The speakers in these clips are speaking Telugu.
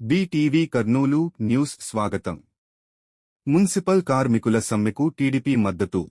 బీటీవీ కర్నూలు న్యూస్ స్వాగతం. మున్సిపల్ కార్మికుల సమ్మెకు టీడీపీ మద్దతు.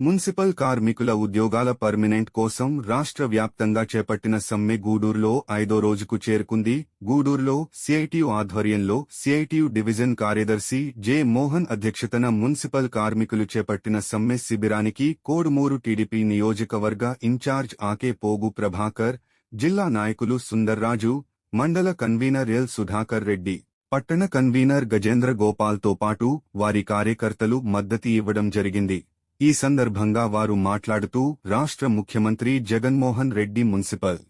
మున్సిపల్ కార్మికుల ఉద్యోగాల పర్మినెంట్ కోసం రాష్ట్ర వ్యాప్తంగా చేపట్టిన సమ్మె గూడూరులో 5వ రోజుకు చేరుకుంది. గూడూరులో సిఐటియు ఆధ్వర్యంలో సిఐటియు డివిజన్ కార్యదర్శి జె. మోహన్ అధ్యక్షతన మున్సిపల్ కార్మికులు చేపట్టిన సమ్మె శిబిరానికి కోడుమూరు టీడీపీ నియోజకవర్గ ఇన్ఛార్జ్ ఆకే పోగు ప్రభాకర్, జిల్లా నాయకులు సుందర్రాజు, మండల కన్వీనర్ ఎల్. సుధాకర్ రెడ్డి, పట్టణ కన్వీనర్ గజేంద్ర గోపాల్తో పాటు వారి కార్యకర్తలు మద్దతు ఇవ్వడం జరిగింది. ఈ సందర్భంగా వారు మాట్లాడుతూ రాష్ట్ర ముఖ్యమంత్రి జగన్మోహన్ రెడ్డి మున్సిపల్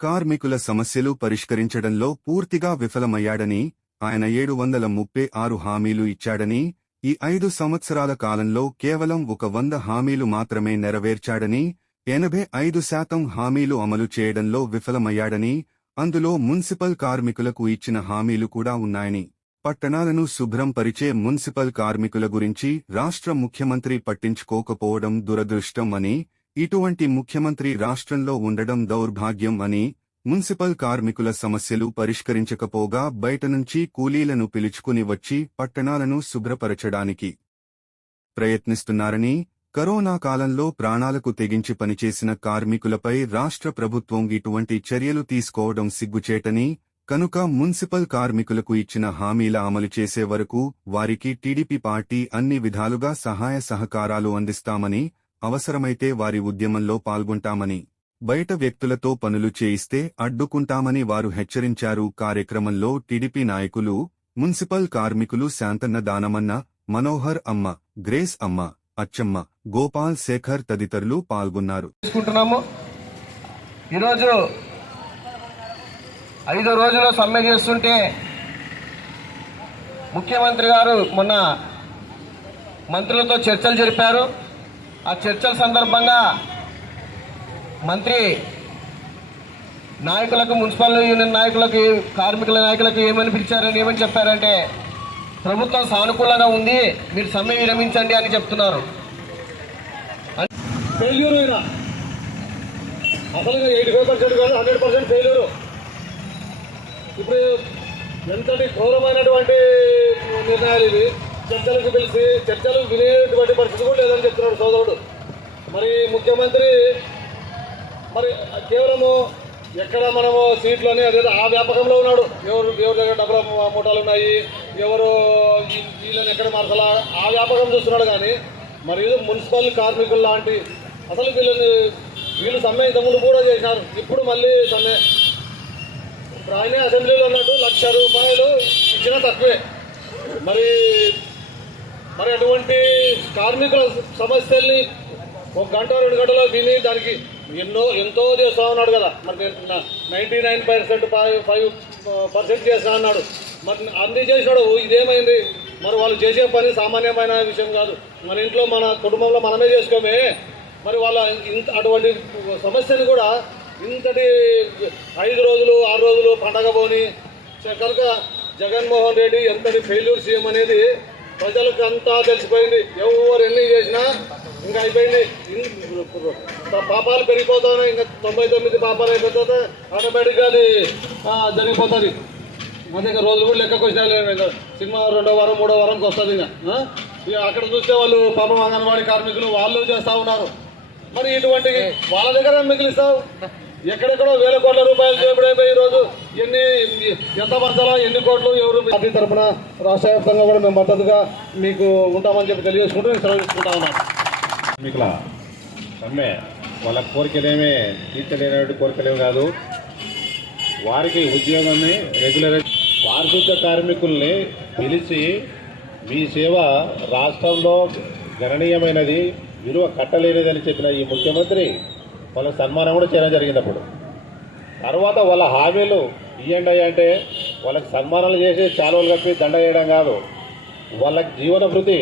కార్మికుల సమస్యలు పరిష్కరించడంలో పూర్తిగా విఫలమయ్యాడని, ఆయన 736 హామీలు ఇచ్చాడని, ఈ 5 సంవత్సరాల కాలంలో కేవలం 100 హామీలు మాత్రమే నెరవేర్చాడని, 85% హామీలు అమలు చేయడంలో విఫలమయ్యాడని, అందులో మున్సిపల్ కార్మికులకు ఇచ్చిన హామీలు కూడా ఉన్నాయని, పట్టణాలను శుభ్రం పరిచే మున్సిపల్ కార్మికుల గురించి రాష్ట్ర ముఖ్యమంత్రి పట్టించుకోకపోవడం దురదృష్టం అని, ఇటువంటి ముఖ్యమంత్రి రాష్ట్రంలో ఉండడం దౌర్భాగ్యం అని, మున్సిపల్ కార్మికుల సమస్యలు పరిష్కరించకపోగా బయట నుంచి కూలీలను పిలుచుకుని వచ్చి పట్టణాలను శుభ్రపరచడానికి ప్రయత్నిస్తున్నారని, కరోనా కాలంలో ప్రాణాలకు తెగించి పనిచేసిన కార్మికులపై రాష్ట్ర ప్రభుత్వం ఇటువంటి చర్యలు తీసుకోవడం సిగ్గుచేటని, కనుక మున్సిపల్ కార్మికులకు ఇచ్చిన హామీల అమలు చేసే వరకు వారికి టీడీపీ పార్టీ అన్ని విధాలుగా సహాయ సహకారాలు అందిస్తామని, అవసరమైతే వారి ఉద్యమంలో పాల్గొంటామని, బయట వ్యక్తులతో పనులు చేయిస్తే అడ్డుకుంటామని వారు హెచ్చరించారు. కార్యక్రమంలో టీడీపీ నాయకులు, మున్సిపల్ కార్మికులు శాంతన్న దానమన్న, మనోహర్ అమ్మ, గ్రేస్ అమ్మ, అచ్చమ్మ, గోపాల్ శేఖర్ తదితరులు పాల్గొన్నారు. ఈరోజు 5వ రోజులో సమ్మె చేస్తుంటే ముఖ్యమంత్రి గారు మొన్న మంత్రులతో చర్చలు జరిపారు. ఆ చర్చల సందర్భంగా మంత్రి నాయకులకు, మున్సిపల్ యూనియన్ నాయకులకు, కార్మికుల నాయకులకు ఏమని చెప్పారంటే, ప్రభుత్వం సానుకూలంగా ఉంది, మీరు సమ్మె విరమించండి అని చెప్తున్నారు. ఫెయిల్యూర్ అయినా అసలుగా 85% కాదు 100% ఫెయిల్యూరు. ఇప్పుడు ఎంతటి ఘోరమైనటువంటి నిర్ణయాలు ఇవి. చర్చలకు పిలిచి చర్చలు వినేటువంటి పరిస్థితి కూడా లేదని చెప్తున్నాడు సోదరుడు. మరి ముఖ్యమంత్రి మరి కేవలము ఎక్కడ మనము సీట్లని అదే ఆ వ్యాపకంలో ఉన్నాడు. ఎవరి దగ్గర డబ్బుల మూటాలు ఉన్నాయి, ఎవరు వీళ్ళని ఎక్కడ మార్చాలా ఆ వ్యాపకం చూస్తున్నాడు. కానీ మరి మున్సిపల్ కార్మికులు లాంటి అసలు వీళ్ళు సమ్మె ఇంతకుముందు కూడా చేసినారు, ఇప్పుడు మళ్ళీ సమ్మె. ఇప్పుడు ఆయనే అసెంబ్లీలో ఉన్నట్టు ₹1,00,000 ఇచ్చినా తక్కువే. మరి అటువంటి కార్మికుల సమస్యల్ని 1 గంట 2 గంటలో విని దానికి ఎంతో చేస్తా ఉన్నాడు కదా. మరి 99% 5% చేస్తా అన్నాడు. మరి అన్ని చేసినాడు, ఇదేమైంది? మరి వాళ్ళు చేసే పని సామాన్యమైన విషయం కాదు. మన ఇంట్లో మన కుటుంబంలో మనమే చేసుకోమే. మరి వాళ్ళ అటువంటి సమస్యను కూడా ఇంతటి 5 రోజులు 6 రోజులు పండగ పోని కనుక జగన్మోహన్ రెడ్డి ఎంతటి ఫెయిల్యూర్ సీఎం అనేది ప్రజలకు అంతా తెలిసిపోయింది. ఎవరు ఎన్ని చేసినా ఇంకా అయిపోయింది. పాపాలు పెరిగిపోతాయి. ఇంకా 99 పాపాలు అయిపోతే ఆటోమేటిక్గా అది జరిగిపోతుంది. అదే ఇంకా రోజులు కూడా లెక్కకు వచ్చినా సినిమా 2వ వారం 3వ వారంకి వస్తుంది. ఇంకా అక్కడ చూస్తే వాళ్ళు పాపం అంగన్వాడీ కార్మికులు వాళ్ళు చేస్తూ ఉన్నారు. మరి ఇటువంటి వాళ్ళ దగ్గర మిగిలిస్తావు. ఎక్కడెక్కడో వేల కోట్ల రూపాయలు చేయబడైపోయి ఈరోజు ఎంత పడతాలో ఎన్ని కోట్లు ఎవరు పార్టీ తరఫున రాష్ట్ర వ్యాప్తంగా కూడా మేము మద్దతుగా మీకు ఉంటామని చెప్పి తెలియజేసుకుంటూ నేను సెలవుకుంటా ఉన్నాను. కార్మికుల సమ్మె వాళ్ళ కోరికలేమే తీర్చలేనటువంటి కోరికలేమి కాదు. వారికి ఉద్యోగాన్ని రెగ్యులర్ పారిశుద్ధ కార్మికుల్ని పిలిచి మీ సేవ రాష్ట్రంలో గణనీయమైనది, విలువ కట్టలేనిదని చెప్పిన ఈ ముఖ్యమంత్రి వాళ్ళకి సన్మానం కూడా చేయడం జరిగినప్పుడు తర్వాత వాళ్ళ హామీలు ఇవ్వండి అంటే వాళ్ళకి సన్మానాలు చేసి చాలువలు కప్పి దండ వేయడం కాదు. వాళ్ళకి జీవన భృతి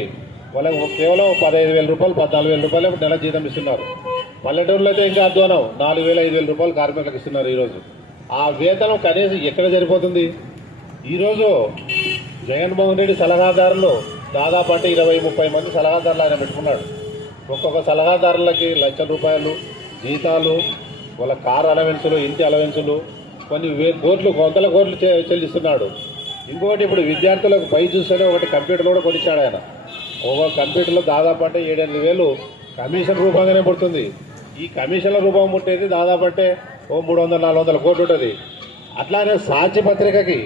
వాళ్ళకి కేవలం ₹15,000 ₹14,000 నెల జీతం ఇస్తున్నారు. పల్లెటూరులో అయితే ఇంకా అధ్వానం ₹4,000-5,000 కార్మికులకు ఇస్తున్నారు. ఈరోజు ఆ వేతనం కనీసం ఎక్కడ సరిపోతుంది? ఈరోజు జగన్మోహన్ రెడ్డి సలహాదారులు దాదాపు అంటే 20-30 మంది సలహాదారులు ఆయన పెట్టుకున్నాడు. ఒక్కొక్క సలహాదారులకి ₹1,00,000 జీతాలు, వాళ్ళ కారు అలవెన్సులు, ఇంటి అలవెన్సులు, కొన్ని కోట్లు వందల కోట్లు చెల్లిస్తున్నాడు. ఇంకొకటి ఇప్పుడు విద్యార్థులకు పై చూస్తేనే ఒకటి కంప్యూటర్ కూడా కొనిచ్చాడు ఆయన. ఒక కంప్యూటర్లో దాదాపు అంటే 7-8 వేలు కమిషన్ రూపంగానే పడుతుంది. ఈ కమిషన్ల రూపం ముట్టేది దాదాపు అంటే 300-400 కోట్లు ఉంటుంది. అట్లానే సాక్షి పత్రికకి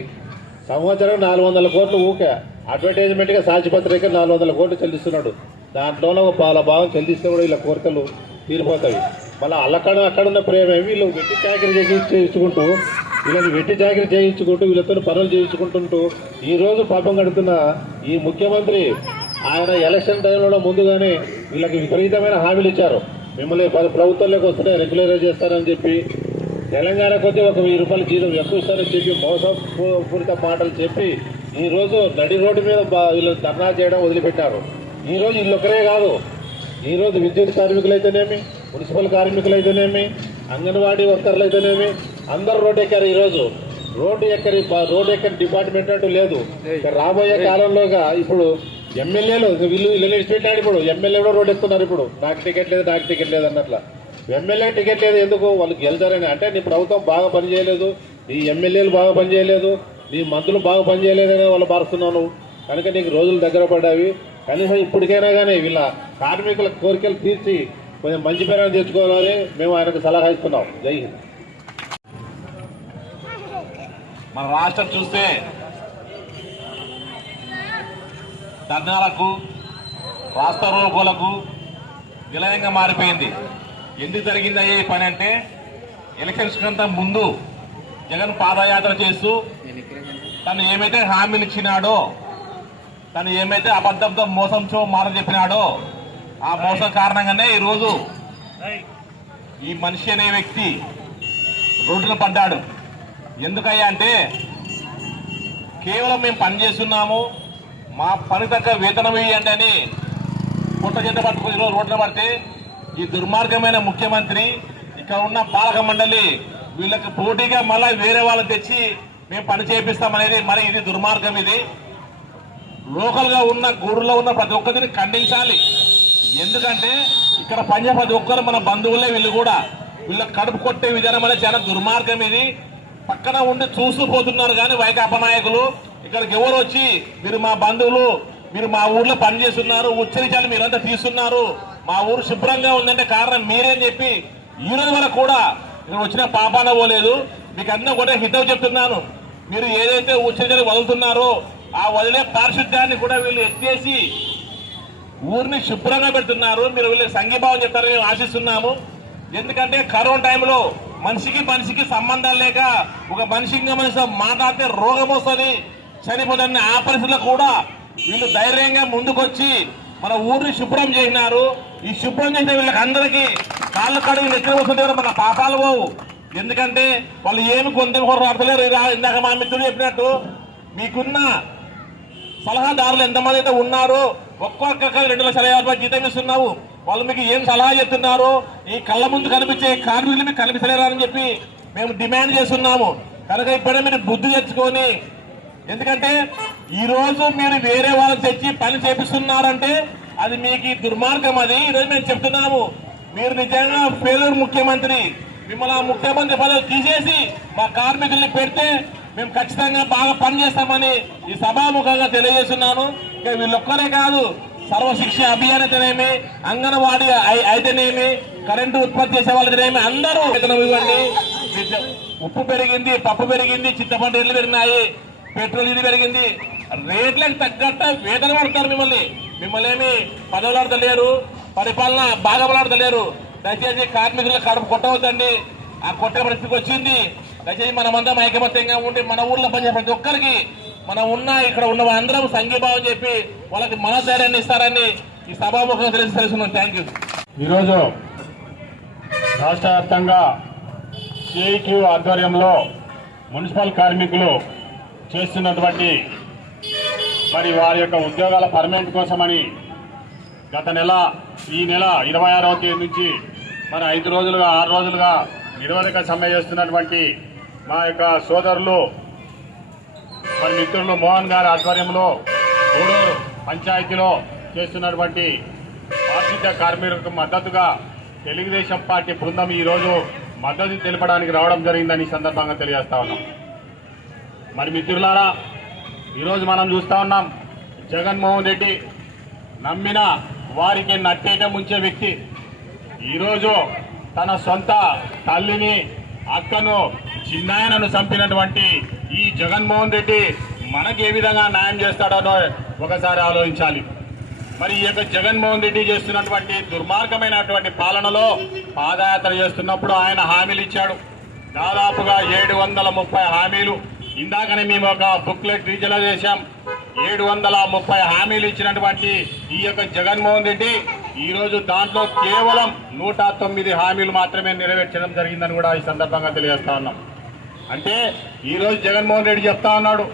సంవత్సరం 400 కోట్లు ఊకే అడ్వర్టైజ్మెంట్గా సాక్షి పత్రిక 400 కోట్లు చెల్లిస్తున్నాడు. దాంట్లోనే ఒక పాల భాగం చెల్లిస్తే కూడా వీళ్ళ కోరికలు తీరిపోతాయి. మళ్ళీ అక్కడున్న ప్రేమేమి వీళ్ళు వెట్టి చాకరీ చేయించుకుంటూ వీళ్ళతో పనులు చేయించుకుంటుంటూ ఈరోజు పాపం గడుతున్న ఈ ముఖ్యమంత్రి ఆయన ఎలక్షన్ టైంలో ముందుగానే వీళ్ళకి విపరీతమైన హామీలు ఇచ్చారు. మిమ్మల్ని ప్రభుత్వంలోకి వస్తే రెగ్యులరైజ్ చేస్తారని చెప్పి, తెలంగాణకు వచ్చి ఒక 1000 రూపాయల జీతం ఎక్కువ ఇస్తారని చెప్పి మోసపూరిత మాటలు చెప్పి ఈరోజు నడి రోడ్డు మీద వీళ్ళు ధర్నా చేయడం వదిలిపెట్టారు. ఈరోజు వీళ్ళొక్కరే కాదు, ఈరోజు విద్యుత్ కార్మికులైతేనేమి, మున్సిపల్ కార్మికులైతేనేమి, అంగన్వాడీ వర్కర్లు అయితేనేమి అందరూ రోడ్డు ఎక్కారు. ఈరోజు రోడ్డు ఎక్కని డిపార్ట్మెంట్ అంటూ లేదు. రాబోయే కాలంలోగా ఇప్పుడు ఎమ్మెల్యేలు వీళ్ళు పెట్టాడు. ఇప్పుడు ఎమ్మెల్యే కూడా రోడ్డు ఎక్కుతున్నారు. ఇప్పుడు నాకు టికెట్ లేదు అన్నట్ల. ఎమ్మెల్యే టికెట్ లేదు ఎందుకు? వాళ్ళు గెలుతారని. అంటే నీ ప్రభుత్వం బాగా పనిచేయలేదు, నీ ఎమ్మెల్యేలు బాగా పనిచేయలేదు, నీ మంత్రులు బాగా పనిచేయలేదనే వాళ్ళు భారుస్తున్నావు. కనుక నీకు రోజులు దగ్గర పడ్డావి. కనీసం ఇప్పటికైనా కానీ వీళ్ళ కార్మికుల కోరికలు తీర్చి కొంచెం మంచి పేరు తెచ్చుకోవాలని మేము ఆయనకు సలహా ఇస్తున్నాం. జై హింద్. మన రాష్ట్రం చూస్తే ధర్నాలకు, రాస్తారోకోలకు విలయంగా మారిపోయింది. ఎందుకు జరిగింది అయ్యే పని అంటే, ఎలక్షన్స్ కంటే ముందు జగన్ పాదయాత్ర చేస్తూ తను ఏమైతే హామీలు ఇచ్చినాడో, తను ఏమైతే అబద్ధంతో మోసంతో మాట చెప్పినాడో, ఆ మోసం కారణంగానే ఈరోజు ఈ మనిషి అనే వ్యక్తి రోడ్డున పడ్డాడు. ఎందుకయ్యా అంటే, కేవలం మేము పని చేస్తున్నాము, మా పని తగ్గ వేతనం వేయండి అని పుట్ట చెంత పట్టుకుని ఈరోజు రోడ్డున పడితే ఈ దుర్మార్గమైన ముఖ్యమంత్రి, ఇక్కడ ఉన్న పాలక మండలి వీళ్ళకి పోటీగా మళ్ళీ వేరే వాళ్ళని తెచ్చి మేము పని చేపిస్తామనేది మరి ఇది దుర్మార్గం. ఇది లోకల్ గా ఉన్న గూడులో ఉన్న ప్రతి ఒక్కరిని ఖండించాలి. ఎందుకంటే ఇక్కడ పనిచేసే ప్రతి ఒక్కరు మన బంధువులే. వీళ్ళు కూడా వీళ్ళ కడుపు కొట్టే విధానం అనేది చాలా దుర్మార్గం. ఇది పక్కన ఉండి చూస్తూ పోతున్నారు కానీ వైకాపా నాయకులు ఇక్కడికి ఎవరు వచ్చి మీరు మా బంధువులు, మీరు మా ఊర్లో పనిచేస్తున్నారు, ఉచ్చరించాలి మీరంతా తీస్తున్నారు, మా ఊరు శుభ్రంగా ఉందంటే కారణం మీరేం చెప్పి ఈ రోజు వరకు కూడా ఇక్కడ వచ్చిన పాపాన పోలేదు. మీకు అన్నీ ఒకటే హితవు చెప్తున్నాను, మీరు ఏదైతే ఉచ్చరించాలి వదులుతున్నారో ఆ వదిలే పారిశుద్ధ్యాన్ని కూడా వీళ్ళు ఎత్తేసి ఊరిని శుభ్రంగా పెడుతున్నారు. మీరు వీళ్ళకి సంఘీభావం చెప్తారని మేము ఆశిస్తున్నాము. ఎందుకంటే కరోనా టైంలో మనిషికి సంబంధాలు లేక ఒక మనిషిగా మనిషితో మాట్లాడితే రోగం వస్తుంది, చనిపోతుంది. ఆ పరిస్థితుల్లో కూడా వీళ్ళు ధైర్యంగా ముందుకొచ్చి మన ఊరిని శుభ్రం చేసినారు. ఈ శుభ్రం చేసిన వీళ్ళకి అందరికీ కాళ్ళు కడుగు నెత్తిన వస్తుంది కదా మన పాపాలు పోవు. ఎందుకంటే వాళ్ళు ఏమి కొంత అర్థలేరు. ఇందాక మా మిత్రులు చెప్పినట్టు మీకున్న సలహాదారులు ఎంతమంది అయితే ఉన్నారో ఒక్కొక్క 2,50,000 రూపాయలు జీతం ఇస్తున్నావు, వాళ్ళు మీకు ఏం సలహా చెప్తున్నారు? ఈ కళ్ళ ముందు కనిపించే కార్మికులు మీకు కనిపించలేరని చెప్పి మేము డిమాండ్ చేస్తున్నాము. కనుక ఇప్పుడే మీరు బుద్ధి తెచ్చుకొని, ఎందుకంటే ఈ రోజు మీరు వేరే వాళ్ళకి తెచ్చి పని చేపిస్తున్నారంటే అది మీకు దుర్మార్గం. అది ఈరోజు మేము చెప్తున్నాము, మీరు నిజంగా ఫెయిల్యూర్ ముఖ్యమంత్రి. మిమ్మల్ని ఆ ముఖ్యమంత్రి పదవి తీసేసి మా కార్మికుల్ని పెడితే మేము ఖచ్చితంగా బాగా పనిచేస్తామని ఈ సభాముఖంగా తెలియజేస్తున్నాను. ఇక వీళ్ళొక్కరే కాదు, సర్వశిక్ష అభియాన్ అయితేనేమి, అంగన్వాడీ అయితేనేమి, కరెంటు ఉత్పత్తి చేసే వాళ్ళైతేనేమి అందరూ వేతనం ఇవ్వండి. ఉప్పు పెరిగింది, పప్పు పెరిగింది, చింతపండు రేట్లు పెరిగినాయి, పెట్రోల్ ఇది పెరిగింది. రేట్లకు తగ్గట్టు వేతనం పడతారు. మిమ్మల్ని ఏమి పదవులాడతలేరు, పరిపాలన బాగపలాడతలేరు. దయచేసి కార్మికుల కడుపు కొట్టవద్దండి. ఆ కొట్టే పరిస్థితికి వచ్చింది. దయచేసి మనమందరం ఐకమత్యంగా ఉండి మన ఊర్లో పనిచేసే ప్రతి ఒక్కరికి మనం ఇక్కడ ఉన్న అందరం సంఘీభావం చెప్పి వాళ్ళకి మనోధైర్యాన్ని ఇస్తారని ఈ సభాముఖంగా తెలుస్తున్నాం. Thank you. ఈరోజు రాష్ట్ర వ్యాప్తంగా సిఐటియు ఆధ్వర్యంలో మున్సిపల్ కార్మికులు చేస్తున్నటువంటి మరి వారి యొక్క ఉద్యోగాల పర్మనెంట్ కోసమని గత ఈ నెల 26వ తేదీ నుంచి మరి 6 రోజులుగా నిరవధిక సమ్మె చేస్తున్నటువంటి మా యొక్క సోదరులు మరి మిత్రులు మోహన్ గారి ఆధ్వర్యంలో గూడూరు పంచాయతీలో చేస్తున్నటువంటి పారిశుద్ధ్య కార్మికులకు మద్దతుగా తెలుగుదేశం పార్టీ బృందం ఈరోజు మద్దతు తెలపడానికి రావడం జరిగిందని ఈ సందర్భంగా తెలియజేస్తా ఉన్నాం. మరి మిత్రులారా, ఈరోజు మనం చూస్తా ఉన్నాం, జగన్మోహన్ రెడ్డి నమ్మిన వారికి నట్టేట ముంచే వ్యక్తి ఈరోజు తన సొంత తల్లిని, అక్కను, చిన్నాయనను చంపినటువంటి ఈ జగన్మోహన్ రెడ్డి మనకి ఏ విధంగా న్యాయం చేస్తాడో ఒకసారి ఆలోచించాలి. మరి ఈ యొక్క జగన్మోహన్ రెడ్డి చేస్తున్నటువంటి దుర్మార్గమైనటువంటి పాలనలో పాదయాత్ర చేస్తున్నప్పుడు ఆయన హామీలు ఇచ్చాడు. దాదాపుగా 730 హామీలు. ఇందాకనే మేము ఒక బుక్లెట్ రిలీజ్ చేశాం. 730 హామీలు ఇచ్చినటువంటి ఈ యొక్క జగన్మోహన్ రెడ్డి ఈరోజు దాంట్లో కేవలం 109 హామీలు మాత్రమే నెరవేర్చడం జరిగిందని కూడా ఈ సందర్భంగా తెలియజేస్తా ఉన్నాం. అంటే ఈరోజు జగన్మోహన్ రెడ్డి చెప్తా ఉన్నాడు,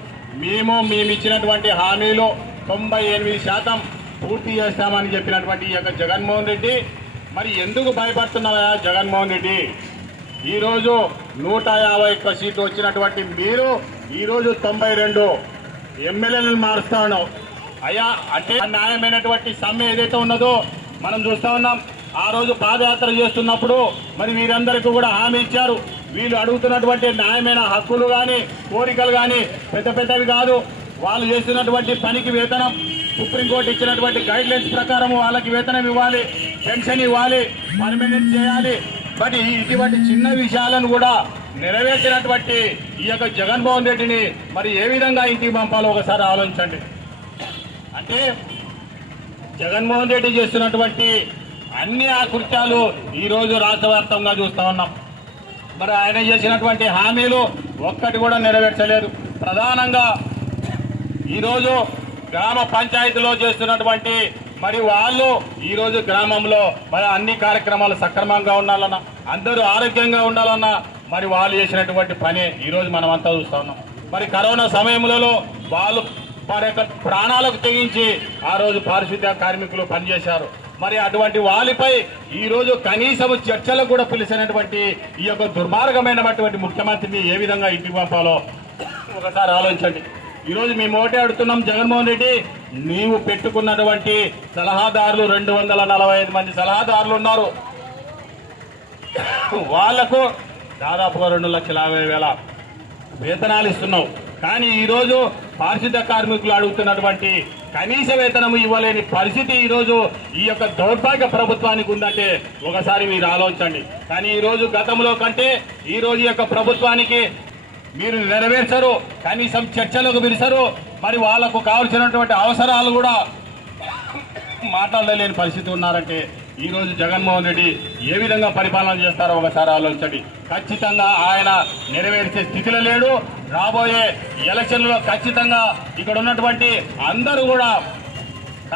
మేము ఇచ్చినటువంటి హామీలు 98% పూర్తి చేస్తామని చెప్పినటువంటి ఈ యొక్క జగన్మోహన్ రెడ్డి మరి ఎందుకు భయపడుతున్నావా జగన్మోహన్ రెడ్డి? ఈరోజు 151 సీట్లు వచ్చినటువంటి మీరు ఈరోజు 92 ఎమ్మెల్యేలను మారుస్తా ఉన్నావు అయ్యా. అంటే న్యాయమైనటువంటి సమ్మె ఏదైతే ఉన్నదో మనం చూస్తా ఉన్నాం. ఆ రోజు పాదయాత్ర చేస్తున్నప్పుడు మరి వీరందరికీ కూడా హామీ ఇచ్చారు. వీళ్ళు అడుగుతున్నటువంటి న్యాయమైన హక్కులు కానీ కోరికలు కానీ పెద్దవి కాదు. వాళ్ళు చేస్తున్నటువంటి పనికి వేతనం, సుప్రీంకోర్టు ఇచ్చినటువంటి గైడ్ లైన్స్ ప్రకారం వాళ్ళకి వేతనం ఇవ్వాలి, పెన్షన్ ఇవ్వాలి, పర్మనెంట్ చేయాలి. బట్ ఇటువంటి చిన్న విషయాలను కూడా నెరవేర్చినటువంటి ఈ యొక్క జగన్మోహన్ రెడ్డిని మరి ఏ విధంగా ఇంటికి పంపాలో ఒకసారి ఆలోచించండి. అంటే జగన్మోహన్ రెడ్డి చేస్తున్నటువంటి అన్ని ఆకృత్యాలు ఈరోజు రాష్ట్ర వ్యాప్తంగా చూస్తూ ఉన్నాం. మరి ఆయన చేసినటువంటి హామీలు ఒక్కటి కూడా నెరవేర్చలేదు. ప్రధానంగా ఈరోజు గ్రామ పంచాయతీలో చేస్తున్నటువంటి మరి వాళ్ళు ఈరోజు గ్రామంలో మరి అన్ని కార్యక్రమాలు సక్రమంగా ఉండాలన్నా, అందరూ ఆరోగ్యంగా ఉండాలన్నా మరి వాళ్ళు చేసినటువంటి పని ఈరోజు మనం అంతా చూస్తా ఉన్నాం. మరి కరోనా సమయంలో వాళ్ళు వారి యొక్క ప్రాణాలకు తెగించి ఆ రోజు పారిశుద్ధ్య కార్మికులు పనిచేశారు. మరి అటువంటి వాళ్ళపై ఈరోజు కనీసం చర్చలకు కూడా పిలిచినటువంటి ఈ యొక్క దుర్మార్గమైనటువంటి ముఖ్యమంత్రిని ఏ విధంగా ఇంటికి పంపాలో ఒకసారి ఆలోచించండి. ఈరోజు మేము ఒకటే అడుగుతున్నాం, జగన్మోహన్ రెడ్డి నీవు పెట్టుకున్నటువంటి సలహాదారులు 245 మంది సలహాదారులు ఉన్నారు. వాళ్లకు దాదాపుగా 2,50,000 వేతనాలు ఇస్తున్నావు. కానీ ఈరోజు పారిశుద్ధ్య కార్మికులు అడుగుతున్నటువంటి కనీస వేతనం ఇవ్వలేని పరిస్థితి ఈరోజు ఈ యొక్క దౌర్భాగ్య ప్రభుత్వానికి ఉందంటే ఒకసారి మీరు ఆలోచించండి. కానీ ఈరోజు గతంలో కంటే ఈరోజు యొక్క ప్రభుత్వానికి మీరు నెరవేర్చరు, కనీసం చర్చలకు పిలిచరు. మరి వాళ్లకు కావలసినటువంటి అవసరాలు కూడా మాట్లాడలేని పరిస్థితి ఉన్నారంటే ఈరోజు జగన్మోహన్ రెడ్డి ఏ విధంగా పరిపాలన చేస్తారో ఒకసారి ఆలోచించండి. ఖచ్చితంగా ఆయన నెరవేర్చే స్థితిలో లేడు. రాబోయే ఎలక్షన్లలో ఖచ్చితంగా ఇక్కడ ఉన్నటువంటి అందరూ కూడా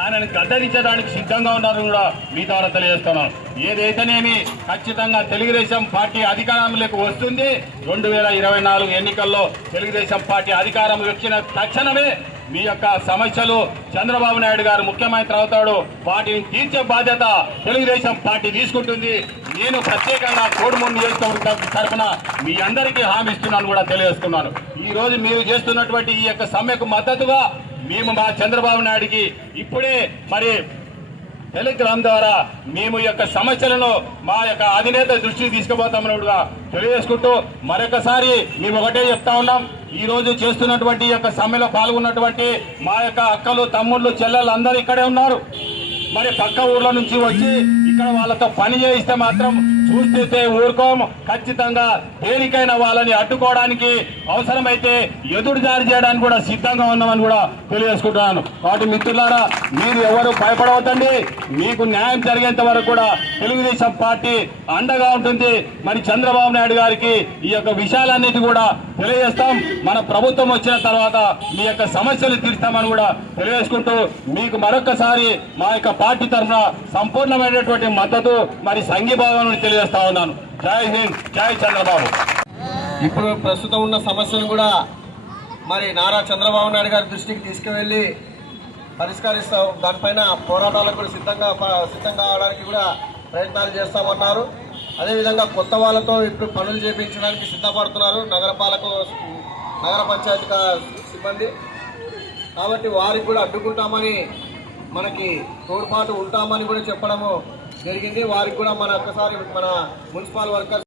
ఆయనను గద్దరించడానికి సిద్ధంగా ఉన్నారని కూడా మీ ద్వారా తెలియజేస్తున్నాను. ఏదైతేనేమి ఖచ్చితంగా తెలుగుదేశం పార్టీ అధికారంలోకి వస్తుంది. 2024 ఎన్నికల్లో తెలుగుదేశం పార్టీ అధికారం వచ్చిన తక్షణమే మీ యొక్క సమస్యలు చంద్రబాబు నాయుడు గారు ముఖ్యమంత్రి అవుతాడు. వాటిని తీర్చే బాధ్యత తెలుగుదేశం పార్టీ తీసుకుంటుంది. నేను ప్రత్యేకంగా కోడుమూరు నియోజకవర్గం తరఫున మీ అందరికీ హామీ ఇస్తున్నాను కూడా తెలియజేస్తున్నాను. ఈ రోజు మీరు చేస్తున్నటువంటి ఈ యొక్క సమ్మెకు మద్దతుగా మేము మా చంద్రబాబు నాయుడికి ఇప్పుడే మరి టెలిగ్రామ్ ద్వారా మేము ఈ యొక్క సమస్యలను మా యొక్క అధినేత దృష్టికి తీసుకుపోతామని కూడా తెలియజేసుకుంటూ మరొకసారి మేము ఒకటే చెప్తా ఉన్నాం. ఈ రోజు చేస్తున్నటువంటి ఈ యొక్క సమ్మెలో పాల్గొన్నటువంటి మా యొక్క అక్కలు, తమ్ముళ్ళు, చెల్లెళ్ళు అందరూ ఇక్కడే ఉన్నారు. మరి పక్క ఊర్ల నుంచి వచ్చి ఇక్కడ వాళ్ళతో పని చేయిస్తే మాత్రం చూస్తే ఊరుకోం. ఖచ్చితంగా తేలికైన వాళ్ళని అడ్డుకోవడానికి అవసరమైతే ఎదురు జారి చేయడానికి కూడా సిద్ధంగా ఉన్నామని కూడా తెలియజేసుకుంటున్నాను. కాబట్టి మిత్రులారా, మీరు ఎవరు భయపడవద్దండి. మీకు న్యాయం జరిగేంత వరకు కూడా తెలుగుదేశం పార్టీ అండగా ఉంటుంది. మరి చంద్రబాబు నాయుడు గారికి ఈ యొక్క విషయాలన్నిటి కూడా తెలియజేస్తాం. మన ప్రభుత్వం వచ్చిన తర్వాత మీ యొక్క సమస్యలు తీర్స్తామని కూడా తెలియజేసుకుంటూ మీకు మరొకసారి మా యొక్క పార్టీ తరఫున సంపూర్ణమైనటువంటి మద్దతు మరి సంఘీభావాలను తెలియజేస్తా ఉన్నాను. జై హింద్, జై చంద్రబాబు. ఇప్పుడు ప్రస్తుతం ఉన్న సమస్యను కూడా మరి నారా చంద్రబాబు నాయుడు గారి దృష్టికి తీసుకువెళ్ళి పరిష్కరిస్తాం. దానిపైన పోరాటాలకు కూడా సిద్ధంగా అవడానికి కూడా ప్రయత్నాలు చేస్తామన్నారు. అదేవిధంగా కొత్త వాళ్ళతో ఇప్పుడు పనులు చేయించడానికి సిద్ధపడుతున్నారు నగర పంచాయతీ సిబ్బంది. కాబట్టి వారికి కూడా అడ్డుకుంటామని, మనకి తోడ్పాటు ఉంటామని కూడా చెప్పడము జరిగింది. వారికి కూడా మన ఒక్కసారి మన మున్సిపల్ వర్కర్స్